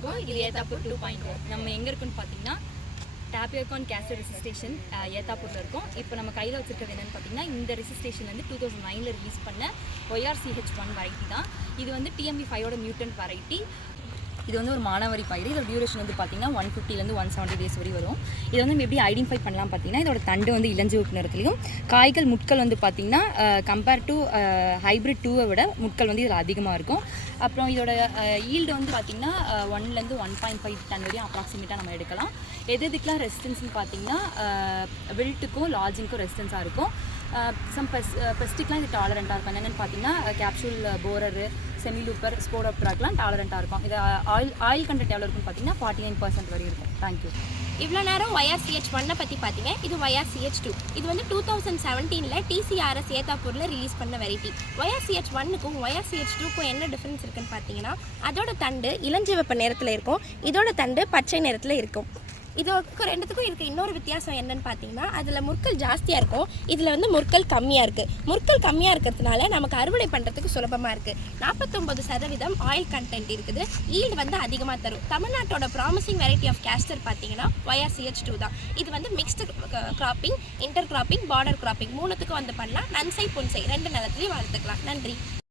இருக்கும். இது ஏத்தாப்பூர் 2.0. நம்ம எங்கே இருக்குன்னு பார்த்தீங்கன்னா டாபியோகான் கேஸ்டர் ரெசிஸ்டேஷன் ஏத்தாப்பூரில் இருக்கும். இப்போ நம்ம கையில் வச்சுருக்கிறது என்னென்னு பார்த்தீங்கன்னா இந்த ரெசிஸ்டேஷன் வந்து 2009 ரிலீஸ் பண்ண ORCH1 வெரைட்டி தான். இது வந்து TMV5 மியூட்டன்ட் வெரைட்டி. இது வந்து ஒரு மானாவாரி பயிர். இதோட டியூரேஷன் வந்து பார்த்தீங்கன்னா 150 170 டேஸ் வரை வரும். இதை வந்து நம்ம எப்படி ஐடென்டிஃபை பண்ணலாம் பார்த்தீங்கன்னா இதோட தண்டு வந்து இளஞ்சிவப்பு நிறத்துலையும் காய்கள் முட்கள் வந்து பார்த்தீங்கன்னா கம்பேர் டு ஹைப்ரிட் 2 விட முட்கள் வந்து இதில் அதிகமாக இருக்கும். அப்புறம் இதோட ஈல்டு வந்து பார்த்திங்கன்னா 1 to 1.5 டன் வரையும் அப்ராக்சிமேட்டாக நம்ம எடுக்கலாம். எதுக்கெலாம் ரெசிஸ்டன்ஸ்னு பார்த்தீங்கன்னா வில்ட்டுக்கும் லார்ஜிங்க்கும் ரெசிஸ்டன்ஸாக இருக்கும். பெஸ்டிக்லாம் இது டாலரண்ட்டாக இருக்கும். என்னென்னு பார்த்தீங்கன்னா கேப்சூல் போரரு செமிலூப்பர் ஸ்போடோப்ராக்லாம் டாலரண்ட்டாக இருக்கும். இது ஆயில் கண்டென்ட் எவ்வளோ இருக்குன்னு பார்த்தீங்கன்னா 49% வரை இருக்கும். தேங்க்யூ. இவ்வளோ நேரம் ORCH1 பற்றி பார்த்தீங்க. இது ORCH2. இது வந்து 2017 TCRS ஏத்தாப்பூரில் ரிலீஸ் பண்ண வெரைட்டி. ORCH1க்கும் ORCH2க்கும் என்ன டிஃப்ரென்ஸ் இருக்குன்னு பார்த்தீங்கன்னா அதோட தண்டு இளஞ்சிவப்பு நிறத்தில் இருக்கும், இதோட தண்டு பச்சை நிறத்தில் இருக்கும். இதுக்கு ரெண்டுத்துக்கும் இருக்க இன்னொரு வித்தியாசம் என்னன்னு பார்த்தீங்கன்னா அதில் முற்கள் ஜாஸ்தியாக இருக்கும், இதில் வந்து முற்கள் கம்மியாக இருக்குது. முற்கள் கம்மியாக இருக்கிறதுனால நமக்கு அறுவடை பண்ணுறதுக்கு சுலபமாக இருக்குது. 49% ஆயில் கண்டென்ட் இருக்குது. ஈல்டு வந்து அதிகமாக தரும். தமிழ்நாட்டோட ப்ராமிசிங் வெரைட்டி ஆஃப் கேஸ்டர் பார்த்தீங்கன்னா ORCH2 தான். இது வந்து mixed cropping, inter cropping, border cropping மூணுத்துக்கும் வந்து பண்ணலாம். நன்சை புன்சை 2 நிலத்துலையும் வளர்த்துக்கலாம். நன்றி.